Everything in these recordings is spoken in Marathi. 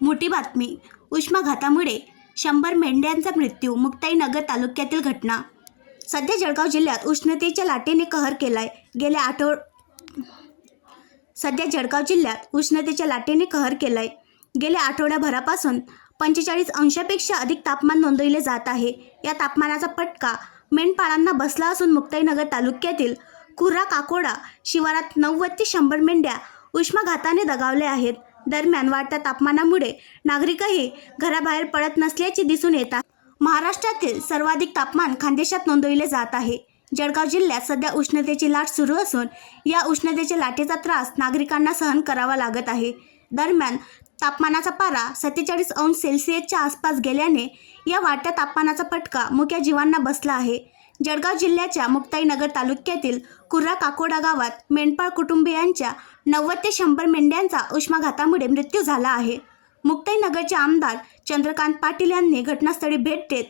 मोठी बातमी. उष्माघातामुळे 100 मेंढ्यांचा मृत्यू. मुक्ताईनगर तालुक्यातील घटना. सध्या जळगाव जिल्ह्यात उष्णतेच्या लाटेने कहर केलाय. गेल्या आठवड्याभरापासून 45 अंशापेक्षा अधिक तापमान नोंदवले जात आहे. या तापमानाचा फटका मेंढपाळांना बसला असून मुक्ताईनगर तालुक्यातील कुर्रा काकोडा शिवारात 90 ते 100 मेंढ्या उष्माघाताने दगावल्या आहेत. दरम्यान वाढत्या तापमानामुळे नागरिकही घराबाहेर पडत नसल्याचे दिसून येत आहे. महाराष्ट्रातील सर्वाधिक तापमान खानदेशात नोंदवले जात आहे. जळगाव जिल्ह्यात सध्या उष्णतेची लाट सुरू असून या उष्णतेच्या लाटेचा त्रास नागरिकांना सहन करावा लागत आहे. दरम्यान तापमानाचा पारा 47 अंश सेल्सिअसच्या आसपास गेल्याने या वाढत्या तापमानाचा फटका मुक्या जीवांना बसला आहे. जळगाव जिल्ह्याच्या मुक्ताईनगर तालुक्यातील कुर्रा काकोडा गावात मेंढपाळ कुटुंबियांच्या 90 ते 100 मेंढ्यांचा उष्माघातामुळे मृत्यू झाला आहे. मुक्ताईनगरचे आमदार चंद्रकांत पाटील यांनी घटनास्थळी भेट देत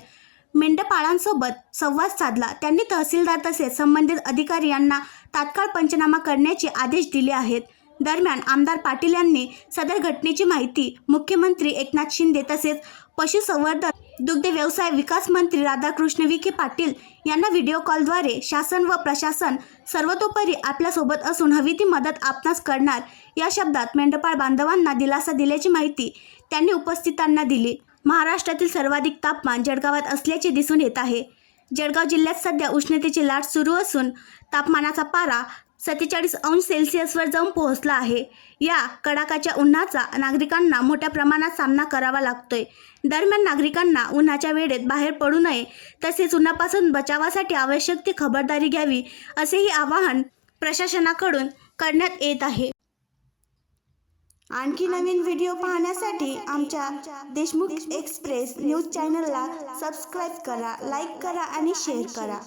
मेंढपाळांसोबत संवाद साधला. त्यांनी तहसीलदार तसेच संबंधित अधिकारी यांना तात्काळ पंचनामा करण्याचे आदेश दिले आहेत. दरम्यान आमदार पाटील यांनी सदर घटनेची माहिती मुख्यमंत्री एकनाथ शिंदे तसेच पशुसंवर्धन दुग्ध व्यवसाय विकास मंत्री राधाकृष्ण विखे पाटील यांना व्हिडिओ कॉलद्वारे शासन व प्रशासन सर्वतोपरी आपल्यासोबत असून हवी ती मदत आपणास करणार या शब्दात मेंढपाळ बांधवांना दिलासा दिल्याची माहिती त्यांनी उपस्थितांना दिली. महाराष्ट्रातील सर्वाधिक तापमान जळगावात असल्याचे दिसून येत आहे. जळगाव जिल्ह्यात सध्या उष्णतेची लाट सुरू असून तापमानाचा पारा 47 अंश सेल्सिअसवर जाऊन पोहोचला आहे. या कडाकाच्या उन्हाचा नागरिकांना मोठ्या प्रमाणात सामना करावा लागतोय. दरम्यान नागरिकांना उन्हाच्या वेळेत बाहेर पडू नये तसेच उन्हापासून बचावासाठी आवश्यक ती खबरदारी घ्यावी असेही आवाहन प्रशासनाकडून करण्यात येत आहे. आणखी नवीन व्हिडिओ पाहण्यासाठी आमच्या देशमुख एक्सप्रेस न्यूज चॅनलला सबस्क्राईब करा, लाईक करा आणि शेअर करा.